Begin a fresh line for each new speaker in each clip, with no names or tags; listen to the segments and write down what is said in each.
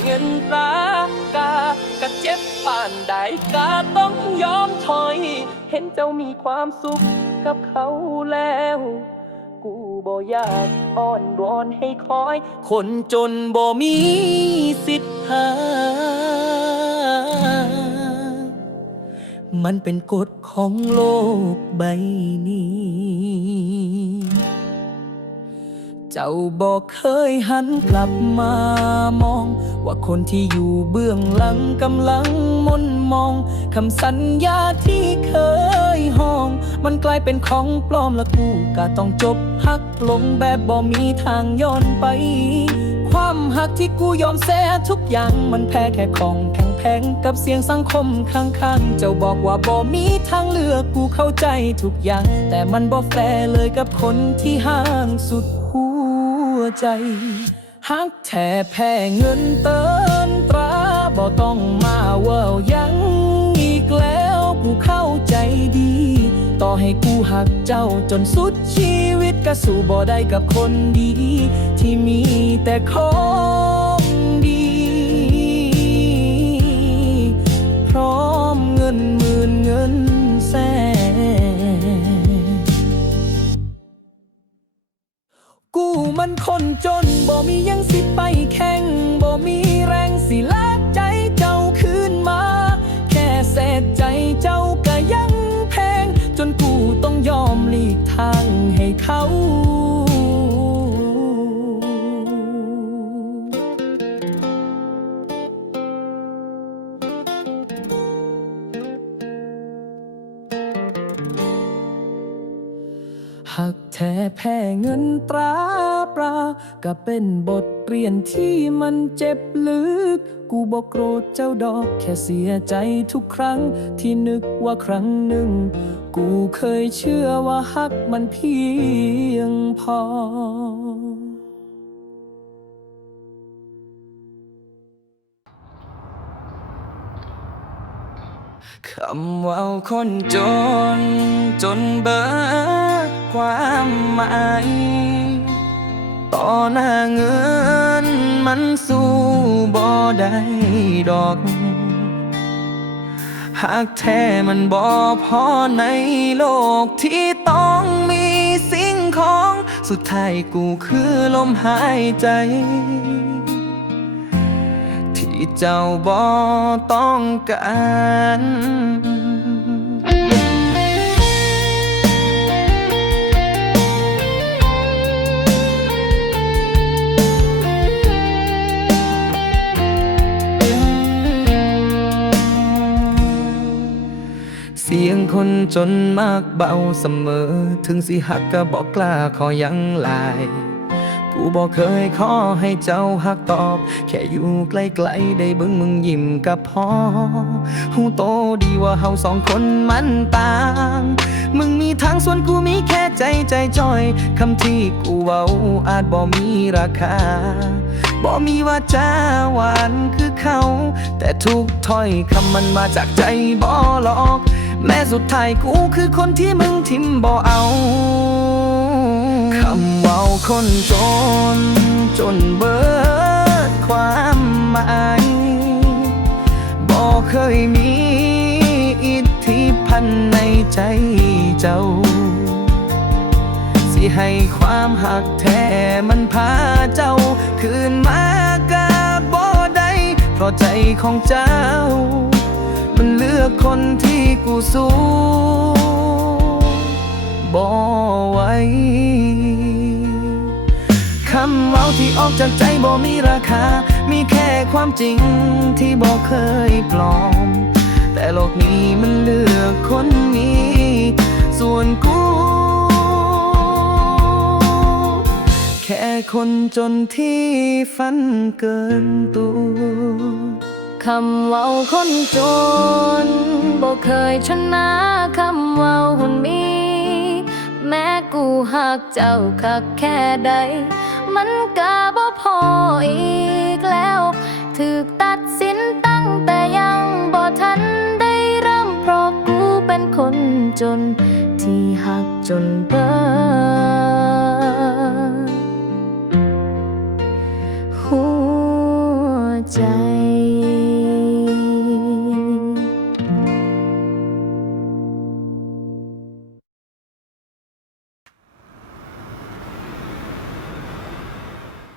เงินตรากากะเจ็บปานใดกาต้องยอมถอย เห็นเจ้ามีความสุขกับเขาแล้ว กูบ่อยากอ้อนวอนให้คอย คนจนบ่มีสิทธิ์หา มันเป็นกฎของโลกใบนี้ เจ้าบอกเคยหันกลับมามอง ว่าคนที่อยู่เบื้องหลังกำลังมนมองคำสัญญาที่เคยห้อง มันกลายเป็นของปลอมและกูก็ต้องจบหักลงแบบบ่มีทางย้อนไป ความหักที่กูยอมแซ่ทุกอย่างมันแพ้แค่ของแข็งแพงกับเสียงสังคมข้างๆ เจ้าบอกว่าบ่มีทางเลือกกูเข้าใจทุกอย่าง แต่มันบ่แฟร์เลยกับคนที่ห่างสุด ใจหักแท้แพ้เงินเตินตราบ่ต้องมาเว้ายังอีกแล้วกูเข้าใจดี ต่อให้กูหักเจ้าจนสุดชีวิตก็สู้บ่ได้กับคนดี ที่มีแต่ของ มันคนจนบ่มียังสิไปแข่งบ่มีแรงสิลากใจเจ้าคืนมา แค่เศษใจเจ้าก็ยังแพง จนกูต้องยอมหลีกทางให้เขาหักแท้แพ้เงินตรา ปราก็เป็นบทเรียนที่มันเจ็บลึก กูบอกโกรธเจ้าดอกแค่เสียใจทุกครั้งที่นึกว่าครั้งหนึ่ง กูเคยเชื่อว่าหักมันเพียงพอคำว่าคนจน จนเบิดความหมาย ต่อหน้าเงินมันสู้บ่ได้ดอก หากแท้มันบ่พอในโลกที่ต้องมีสิ่งของ สุดท้ายกูคือลมหายใจ ที่เจ้าบ่ต้องการ สียงคนจนมากเบาเสมอ ถึงสิหักก็บอกกล้าขอยังหลาย กูบอกเคยขอให้เจ้าหักตอบ แค่อยู่ใกล้ๆได้เบิ่งมึงยิ้มกับพอหูโตดีว่าเฮาสองคนมันต่าง มึงมีทางส่วนกูมีแค่ใจใจจอย คำที่กูเว้าอาจบ่มีราคาบ่มีว่าจ้าหวานคือเขา แต่ทุกถ้อยคำมันมาจากใจบ่หลอก แม้สุดท้ายกูคือคนที่มึงทิมบ่เอาคำเว่าคนจน จนเบิดความหมายบ่เคยมีอิทธิพันธ์ในใจเจ้า สิให้ความหักแท้มันพาเจ้า คืนมากะบ่ได้เพราะใจของเจ้า ลือกคนที่กูสู้บ่ไหวคำเว้าที่ออกจากใจบ่มีราคา มีแค่ความจริงที่บ่เคยปลอม แต่โลกนี้มันเลือกคนมีส่วนกู แค่คนจนที่ฝันเกินตัว
คำเว่าคนจน เคยชนะคำว่าหุ่นมี แม้กูหักเจ้าคักแค่ใด มันก็บ่พออีกแล้วถูกตัดสินตั้งแต่ยังบ่ทันได้เริ่มเพราะกูเป็นคนจน ที่หักจนเบิด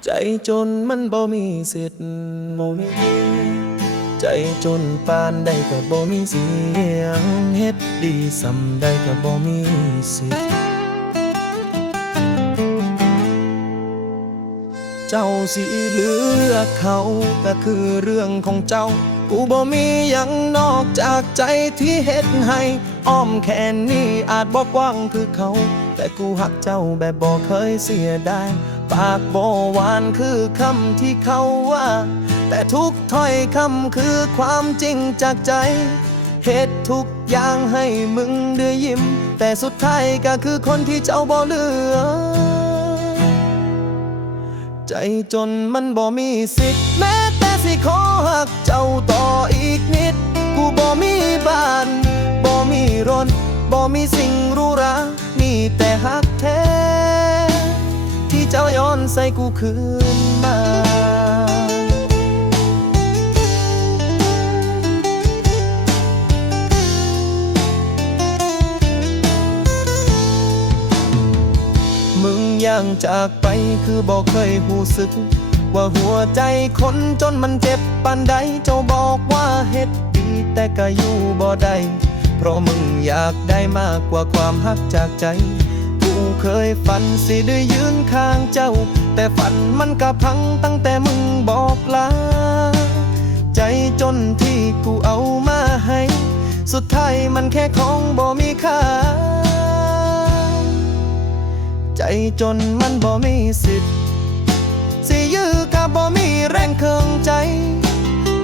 ใจ
จนมันบ่มีสิทธิ์บ่มีใจจนปานใดก็บ่มีเสียงเฮ็ดดีสำใดก็บ่มีสิทธิ์เจ้าสิเลือกเขาก็คือเรื่องของเจ้า กูบ่มีหยังนอกจากใจที่เฮ็ดให้อ้อมแขนนี้อาจบ่กว้างคือเขา แต่กูหักเจ้าแบบบ่เคยเสียดาย ปากบ่หวานคือคำที่เขาว่า แต่ทุกถ้อยคำคือความจริงจากใจเหตุทุกอย่างให้มึงได้ยิ้ม แต่สุดท้ายก็คือคนที่เจ้าบ่เลือกใจจนมันบ่มีสิทธิ์แม้แต่สิขอหักเจ้าต่ออีกนิด กูบ่มีบ้านบ่มีรถบ่มีสิ่งรูหรามีแต่หัก เจ้าย้อนใส่กูคืนมามึงย่างจากไปคือบอกเคยหูสึก ว่าหัวใจคนจนมันเจ็บปานใดเจ้าบอกว่าเฮ็ดดีแต่ก็อยู่บ่ได้เพราะมึงอยากได้มากกว่าความฮักจากใจ เคยฝันสิได้ยืนข้างเจ้า แต่ฝันมันก็พังตั้งแต่มึงบอกลา ใจจนที่กูเอามาให้ สุดท้ายมันแค่ของบ่มีค่า ใจจนมันบ่มีสิทธิ์สิยื้อก็บ่มีแรงเคืองใจ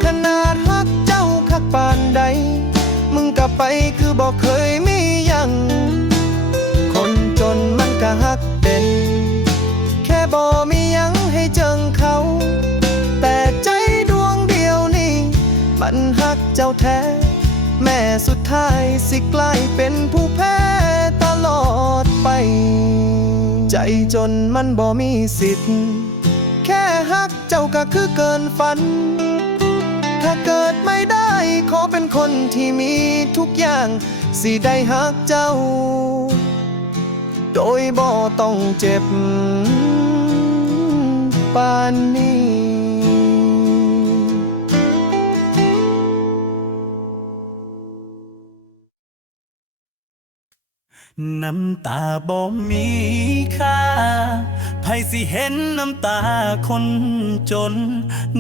ขนาดฮักเจ้าคักปานใด มึงก็ไปคือบ่เคยมียัง ก็ฮักเป็นแค่บ่มียังให้เจิงเขา แต่ใจดวงเดียวนี่ มันฮักเจ้าแท้ แม่สุดท้ายสิกลายเป็นผู้แพ้ตลอดไป ใจจนมันบ่มีสิทธิ์ แค่ฮักเจ้าก็คือเกินฝัน ถ้าเกิดไม่ได้ขอเป็นคนที่มีทุกอย่าง สิได้ฮักเจ้า โดยบ่ต้องเจ็บปานนี้
น้ำตาบ่มีค่าไผสิเห็นน้ำตาคนจน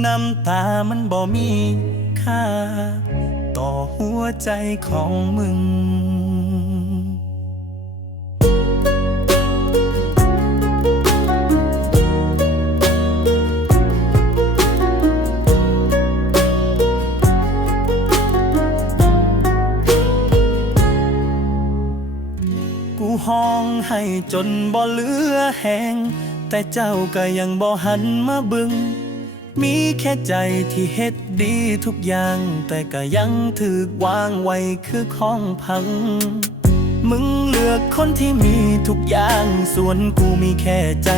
น้ำตามันบ่มีค่า ต่อหัวใจของมึง ให้จนบ่เหลือแหง แต่เจ้าก็ยังบ่หันมาบึง มีแค่ใจที่เฮ็ดดีทุกอย่าง แต่ก็ยังถูกวางไว้คือของพัง มึงเลือกคนที่มีทุกอย่าง ส่วนกูมีแค่ใจ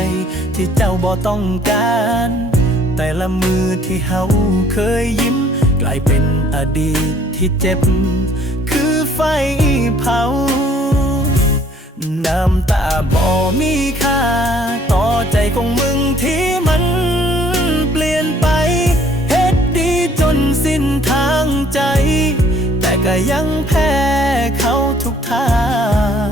ที่เจ้าบ่ต้องการ แต่ละมือที่เฮาเคยยิ้ม กลายเป็นอดีตที่เจ็บ คือไฟเผา น้ำตาบ่มีค่า ต่อใจของมึงที่มันเปลี่ยนไปเฮ็ดดีจนสิ้นทางใจ แต่ก็ยังแพ้เขาทุกทาง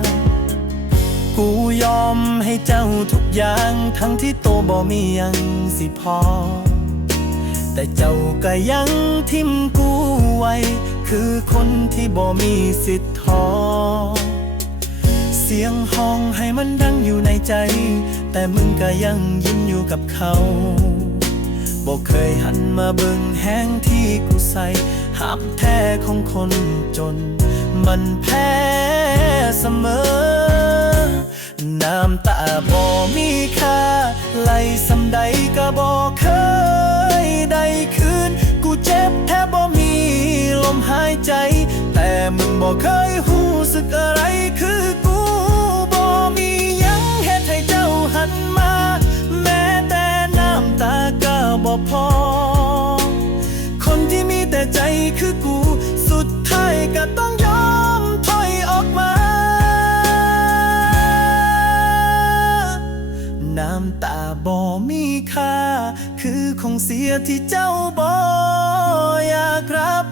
กูยอมให้เจ้าทุกอย่างทั้งที่โตบ่มียังสิพอ แต่เจ้าก็ยังทิมกูไว้ คือคนที่บ่มีสิทธิ์ท้อ เสียงห้องให้มันดังอยู่ในใจ แต่มึงก็ยังยิ้มอยู่กับเขาบอกเคยหันมาเบิ่งแห้งที่กูใส่ห้ามแท้ของคนจน มันแพ้เสมอ น้ำตาบ่มีค่าไหลสำใดก็บ่เคยได้คืน กูเจ็บแทบบ่มีลมหายใจ แต่มึงบ่เคยหูสึกอะไรคือ หันมา แม้แต่น้ำตาก็บ่พอ คนที่มีแต่ใจคือกู สุดท้ายก็ต้องยอมถอยออกมา น้ำตาบ่มีค่า คือของเสียที่เจ้าบ่อยากรับ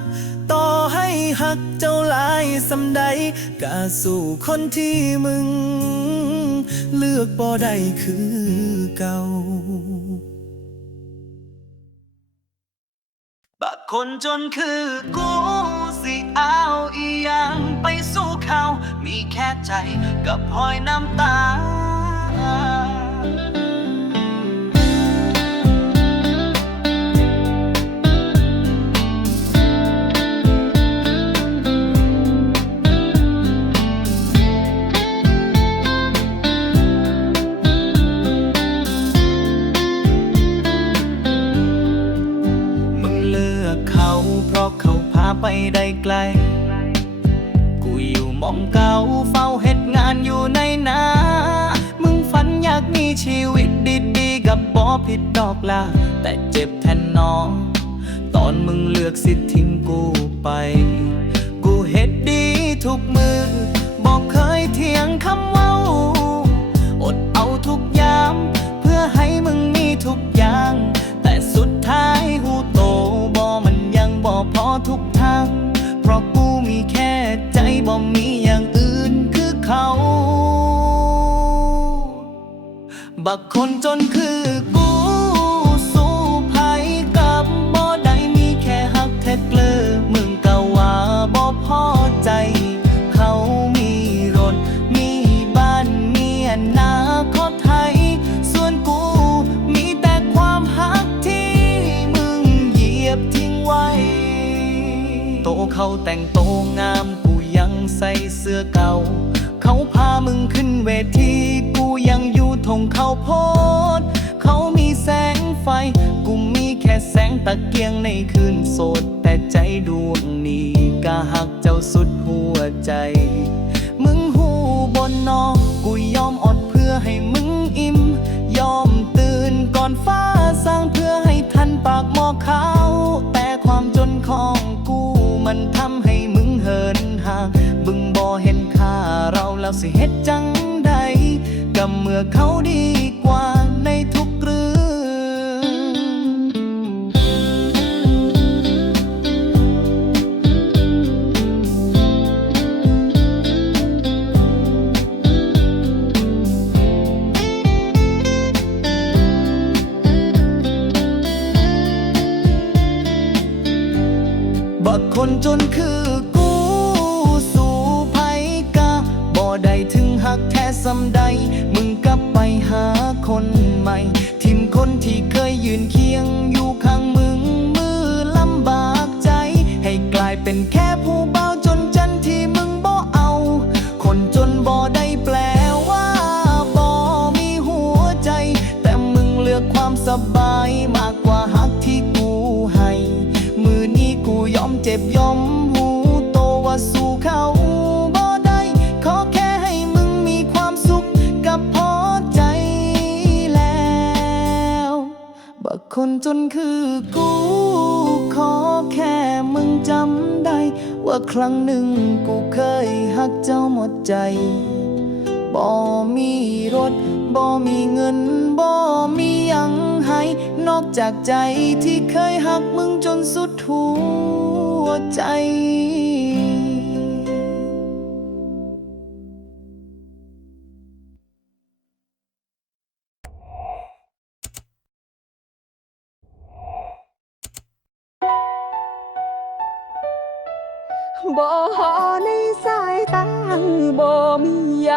หักเจ้าหลายสำใดกะสู่คนที่มึง เลือกบ่ได้คือเก่าบักคนจนคือกูสิเอาอีหยังไปสู้เขามีแค่ใจกับพลอยน้ำตา เขาพาไปได้ไกล กูอยู่มองเก่าเฝ้าเฮ็ดงานอยู่ในนามึงฝันอยากมีชีวิตดีๆ กับบอผิดดอกละแต่เจ็บแทนน้อง ตอนมึงเลือกสิทิ้งกูไป กูเฮ็ดดีทุกมือบอกเคยเถียงคำเว้า พอทุกทางเพราะกูมีแค่ใจบ่มีอย่างอื่นคือเขา บักคนจนคือ แต่งโตงามกูยังใส่เสื้อเก่า เขาพามึงขึ้นเวทีกูยังอยู่ทงเขาโพดเขามีแสงไฟ กูมีแค่แสงตะเกียงในคืนโสด แต่ใจดวงนี้ก็หักเจ้าสุดหัวใจ มึงหูบนนอกกูยอมอดเพื่อให้มึงอิ่ม ยอมตื่นก่อนฟ้าสร้างเพื่อให้ทันปากหมอกขาแต่ความจนของกูมันท แล้วสิเฮ็ดจังใดก็เมื่อเขาดีกว่าในทุกเรื่องบักคนจนคือ หัก คนจนคือกู ขอแค่มึงจำได้ ว่าครั้งหนึ่งกูเคยหักเจ้าหมดใจบ่มีรถบ่มีเงินบ่มียังให้ นอกจากใจที่เคยหักมึงจนสุดหัวใจ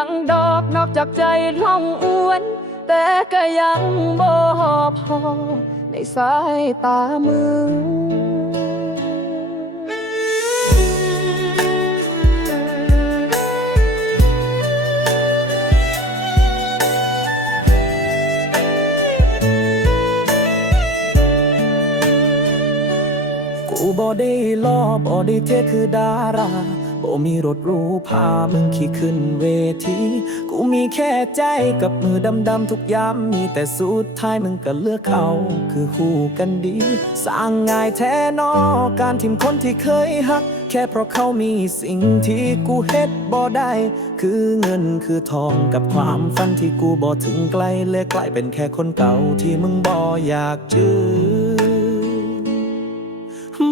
ยังดอกนอกจากใจล่องอวน แต่ก็ยังบ่พอในสายตามึง
กูบ่ได้ล้อบ่ได้เทคือดารา บ่มีรถรูพามึงขี่ขึ้นเวที กูมีแค่ใจกับมือดำๆทุกยามมีแต่สุดท้ายมึงก็เลือกเขา คือคู่กันดี สร้างง่ายแท้นอการทิมคนที่เคยหัก แค่
เพราะเขามีสิ่งที่กูเฮ็ดบ่ได้ คือเงินคือทองกับความฝันที่กูบ่ถึงไกลเลยกลายเป็นแค่คนเก่าที่มึงบ่อยากเจอ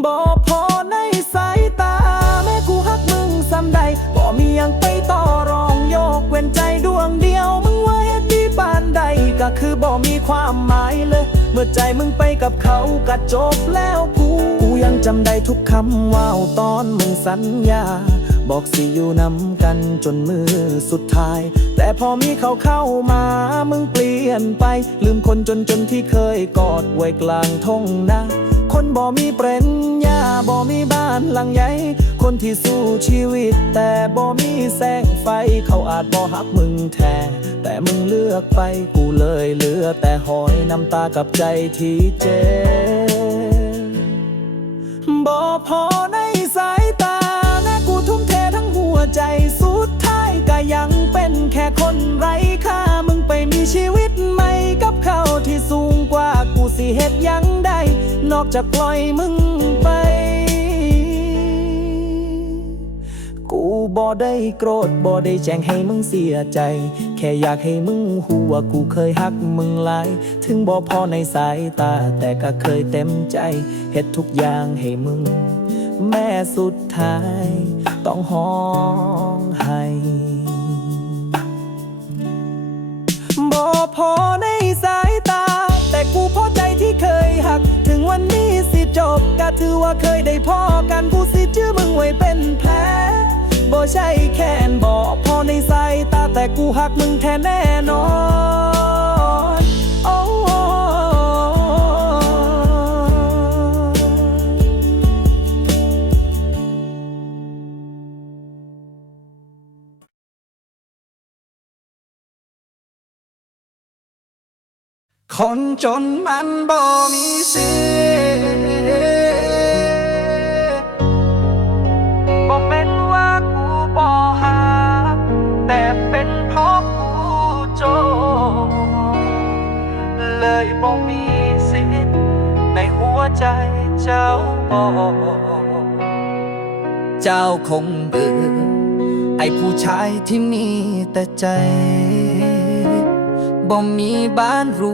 บ่พอในสายตา ซ้ำใดบ่มียังไปต่อรองโยกเว้นใจดวงเดียว มึงว่าเฮ็ดดีปานใดก็คือบ่มีความหมายเลย เมื่อใจมึงไปกับเขาก็จบแล้วกูกูยังจำได้ทุกคำว่าวตอนมึงสัญญา บอกสิอยู่นำกันจนมือสุดท้าย แต่พอมีเขาเข้ามา มึงเปลี่ยนไป ลืมคนจนจนที่เคยกอดไว้กลางทุ่งนา คนบ่มีเปรนยาบ่มีบ้านหลังใหญ่ คนที่สู้ชีวิต แต่บ่มีแสงไฟ เขาอาจบ่ฮักมึงแท้แต่มึงเลือกไปกูเลยเหลือแต่หอยน้ำตากับใจที่เจ็บบ่พอในสายตาแม่กูทุ่มเททั้งหัวใจสุดท้ายก็ยังเป็นแค่คนไร้ค่ามึงไปมีชีวิตใหม่กับ ที่สูงกว่ากูสิเฮ็ดยังได้ นอกจากปล่อยมึงไป กูบ่ได้โกรธบ่ได้แจ้งให้มึงเสียใจ แค่อยากให้มึงหูว่ากูเคยฮักมึงหลาย ถึงบ่พอในสายตาแต่ก็เคยเต็มใจเฮ็ดทุกอย่างให้มึง แม่สุดท้าย ต้องห้อง ว่าเคยได้พอกันกูสิชื่อมึงไว้เป็นแผลบ่ใช่แค่นบ่พอในสายตาแต่กูหักมึงแท้แน่นอนโอ้คนจนมันบ่มีสิทธิ์ เลยบ่มีสิทธิ์ในหัวใจเจ้าบ่เจ้าคงเบื่อไอ้ผู้ชายที่มีแต่ใจบ่มีบ้านรู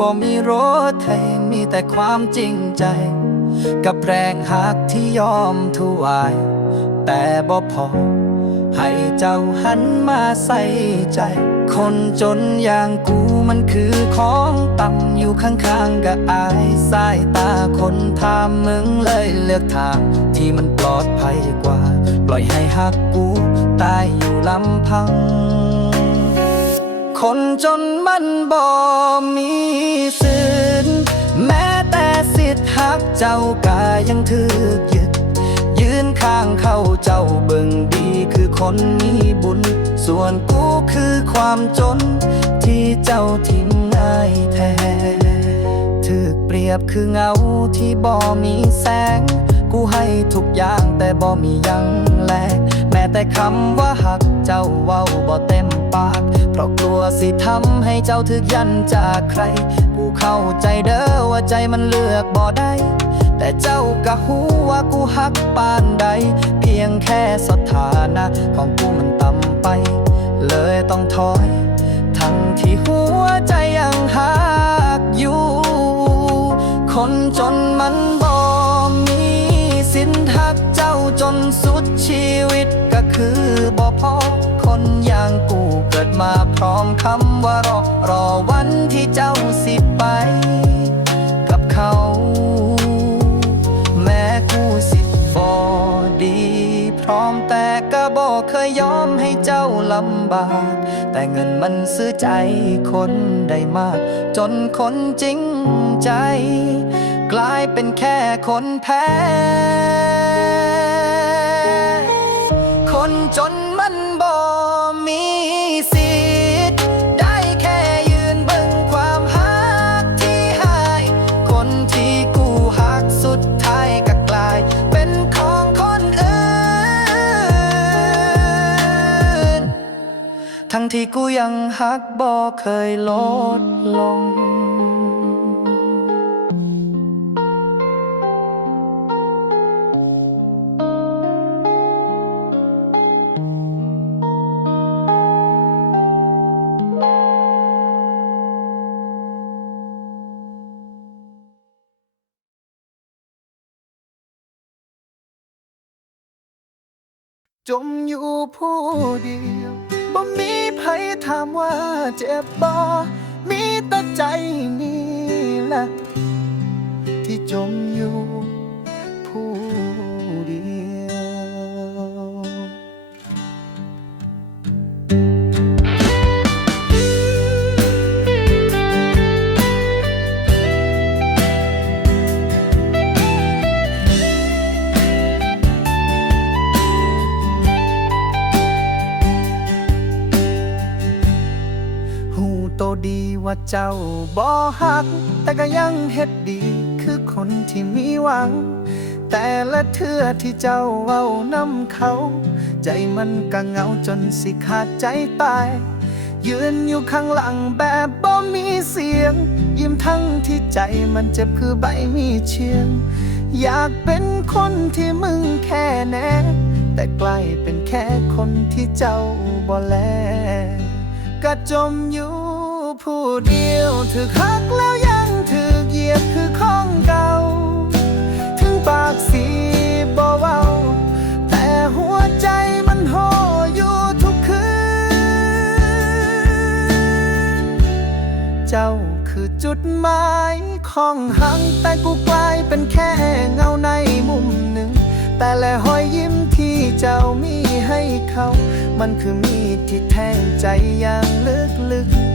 บ่มีรถไทยมีแต่ความจริงใจ กับแรงหักที่ยอมถวาย แต่บ่พอ ให้เจ้าหันมาใส่ใจ คนจนอย่างกูมันคือของต่ำอยู่ข้างๆกับอายสายตาคนทามมึงเลยเลือกทางที่มันปลอดภัยกว่า ปล่อยให้หักกูตายอยู่ลำพัง คนจนมันบ่มีสิทธิ์แม้แต่สิทธิ์หักเจ้ากายังถือยึด ยืนข้างเข้าเจ้าเบิ่งดีคือคนมีบุญ ส่วนกูคือความจน ที่เจ้าทิ้งง่ายแท้ถือเปรียบคือเงาที่บ่มีแสง กูให้ทุกอย่างแต่บ่มียังแลกแม้แต่คำว่าหักเจ้าเว้าบ่เต็มปาก เพราะกลัวสิทำให้เจ้าถึกยันจากใคร กูเข้าใจเด้อว่าใจมันเลือกบ่ได้แต่เจ้าก็หูว่ากูหักปานใด เพียงแค่สถานะของกูมันต่ำไป ต้องถอย ทั้งที่หัวใจยังหักอยู่ คนจนมันบ่มีสินหักเจ้าจนสุดชีวิตก็คือบ่พอคนอย่างกูเกิดมาพร้อมคำว่ารอ รอวันที่เจ้าสิไป กับเขา พร้อมแต่ก็บอกเคยยอมให้เจ้าลำบาก แต่เงินมันซื้อใจคนได้มาก จนคนจริงใจ กลายเป็นแค่คนแพ้ คนจนมันบอก ทั้งที่กูยังฮักบ่เคยลดลง จมอยู่ผู้เดียว บ่มีไผถามว่าเจ็บบ่มีแต่ใจนี่แหละที่จมอยู่ ว่าเจ้าบ่หัก แต่ก็ยังเฮ็ดดี คือคนที่มีหวัง แต่ละเทื่อที่เจ้าเว้านำเขา ใจมันก็เหงาจนสิขาดใจตาย ยืนอยู่ข้างหลังแบบบ่มีเสียง ยิ้มทั้งที่ใจมันเจ็บคือใบมีเชียง อยากเป็นคนที่มึงแค่แน่แต่ใกล้เป็นแค่คนที่เจ้าบ่แลก็จมอยู่ เดียวถือคักแล้วยังถือเหยียบคือของเก่า ถึงปากสีบ่เว้า แต่หัวใจมันโหอยู่ทุกคืน เจ้าคือจุดหมายของหังแต่กูกลายเป็นแค่เงาในมุมหนึ่ง แต่และหอยยิ้มที่เจ้ามีให้เขา มันคือมีดที่แทงใจอย่างลึกๆ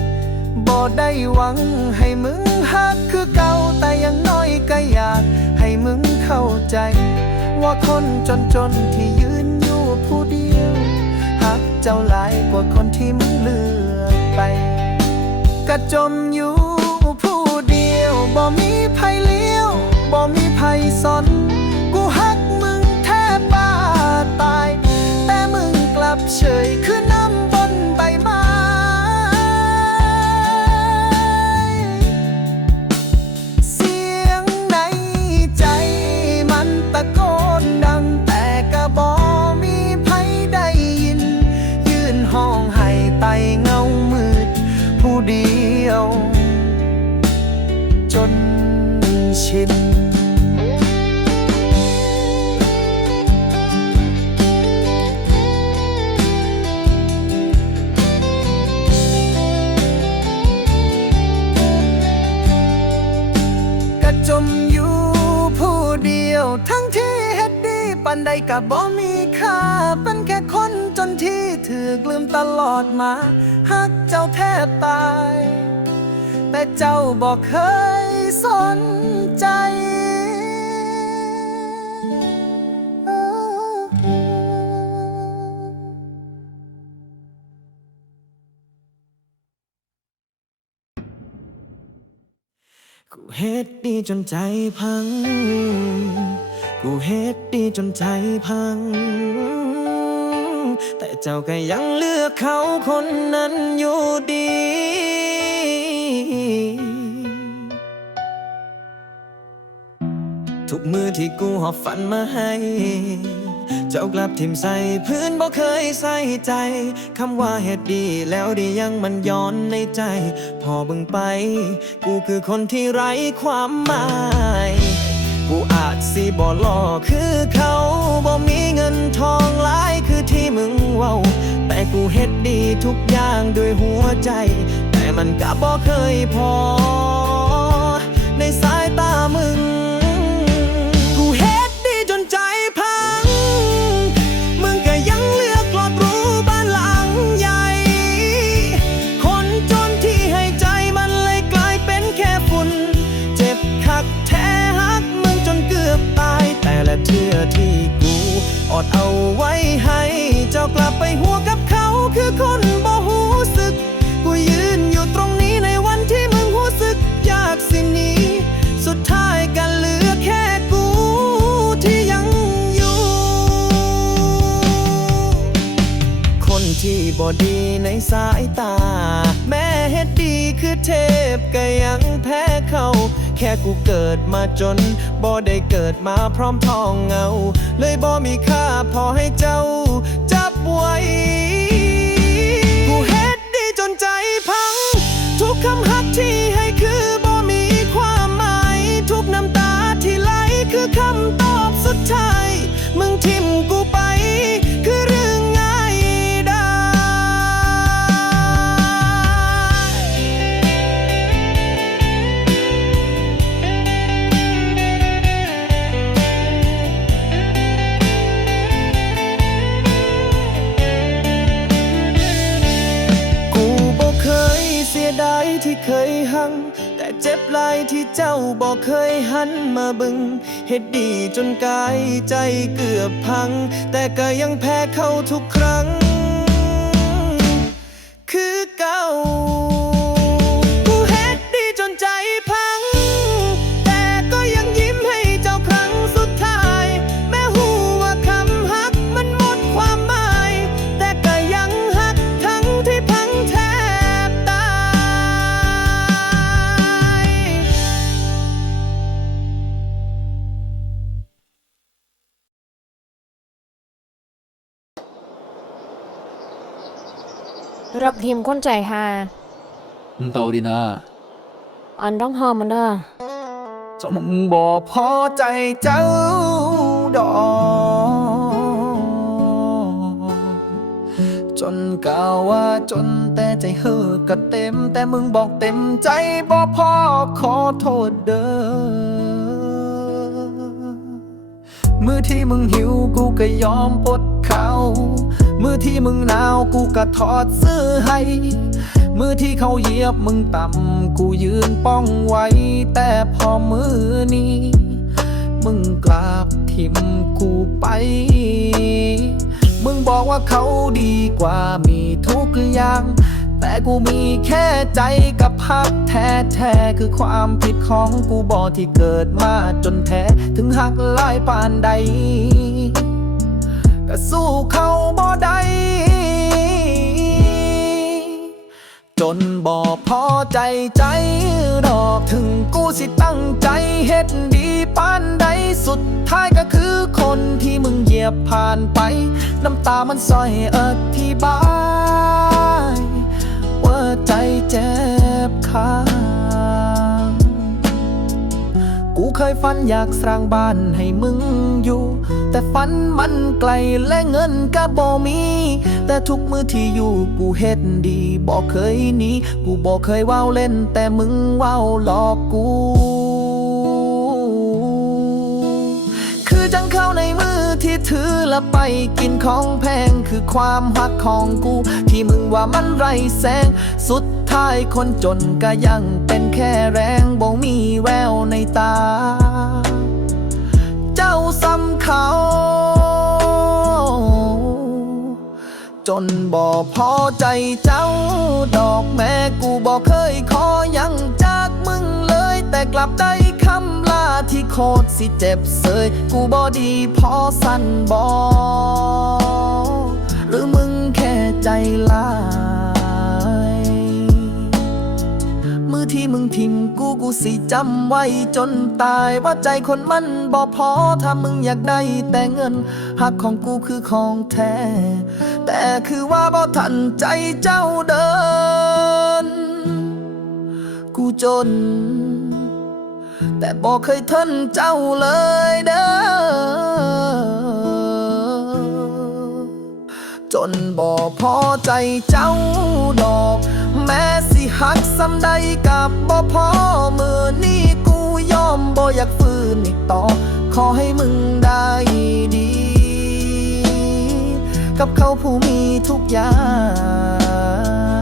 บ่ได้หวังให้มึงฮักคือเก่าแต่ยังน้อยก็อยาก ให้มึงเข้าใจ ว่าคนจนจนที่ยืนอยู่ผู้เดียวฮักเจ้าหลายกว่าคนที่มึงเลือกไปกะจมอยู่ กับบ่มีค่า เป็นแค่คนจนที่ถูกลืมตลอดมาหักเจ้าแทบตาย แต่เจ้าบอกเคยสนใจ
กูเฮ็ดดีจนใจพัง กูเฮ็ดดีจนใจพัง แต่เจ้าก็ยังเลือกเขาคนนั้นอยู่ดีทุกมือที่กูหอบฝันมาให้ เจ้ากลับทิมใส่พื้นบ่เคยใส่ใจ คำว่าเหตุดีแล้วดียังมันย้อนในใจ พอบึงไป กูคือคนที่ไร้ความหมาย สิบ่หล่อคือเขาบ่มีเงินทองหลายคือที่มึงเว้า แต่กูเฮ็ดดีทุกอย่างด้วยหัวใจ แต่มันก็บ่เคยพอ ในสายตามึง อที่กูอดเอาไว้ให้ เจ้ากลับไปหัวกับเขาคือคนบ่หูสึก กูยืนอยู่ตรงนี้ในวันที่มึงหูสึกอยากสินี้ สุดท้ายกันเหลือแค่กูที่ยังอยู่ คนที่บ่ดีในสายตา แม่เฮ็ดดีคือเทพก็ยังแพ้ แค่กูเกิดมาจน บ่ได้เกิดมาพร้อมทองเงา เลยบ่มีค่าพอให้เจ้า จับไว้กูเฮ็ดดีจนใจพัง ทุกคำหักที่ให้คือบ่มีความหมาย ทุกน้ำตาที่ไหลคือคำตอบสุดท้าย เจ้า
บอกเคยหันมาบึงเฮ็ดดีจนกายใจเกือบพัง แต่ก็ยังแพ้เขาทุกครั้ง ทีมก้น
ใจฮา
เตาดีนะ
อันต้องหอมมันเด้อ
สมงบอกพอใจเจ้าดอกจนกล่าวว่าจนแต่ใจเฮอก็เต็ม แต่มึงบอกเต็มใจบอกพอขอโทษเด้อมือที่มึงหิวกูก็ยอมปดเขา มือที่มึงหนาวกูก็ถอดเสื้อให้ มือที่เขาเหยียบมึงต่ำกูยืนป้องไว้ แต่พอมือนี้ มึงกลับทิมกูไป มึงบอกว่าเขาดีกว่ามีทุกอย่าง แต่กูมีแค่ใจกับพักแท้แท้คือความผิดของกูบอที่เกิดมาจนแท้ ถึงหักลายปานใด ก็สู้เขาบ่ได้จนบ่พอใจใจดอกถึงกูสิตั้งใจเฮ็ดดีปานใดสุดท้ายก็คือคนที่มึงเหยียบผ่านไป น้ำตามันซอยอธิบายว่าใจเจ็บคา เคยฝันอยากสร้างบ้านให้มึงอยู่ แต่ฝันมันไกลและเงินก็บ่มี แต่ทุกมือที่อยู่กูเฮ็ดดีบอกเคยหนีกูบอกเคยเว้าเล่น แต่มึงเว้าหลอกกู คือจังเข้าในมือที่ถือและไปกินของแพงคือความหักของกู ที่มึงว่ามันไรแสงสุด ท้ายคนจนก็ยังเป็นแค่แรงบ่มีแววในตา เจ้าซ้ำเขา จนบ่พอใจเจ้า ดอกแม่กูบอกเคยขอยังจากมึงเลย แต่กลับได้คำลาที่โคตรสิเจ็บเสย กูบ่ดีพอสั้นบอหรือมึงแค่ใจลา มึงทิมกูกูสิจำไว้จนตายว่าใจคนมันบ่พอถ้ามึงอยากได้แต่เงินหักของกูคือของแท้ แต่คือว่าบ่ทันใจเจ้าเดิน กูจน แต่บ่เคยทันเจ้าเลยเด้อจนบ่พอใจเจ้าดอก แม้สิหักซ้ำใดกับบ่พอมือนี้กูยอมบ่อยากฟื้นอีกต่อ ขอให้มึงได้ดี กับเขาผู้มีทุกอย่าง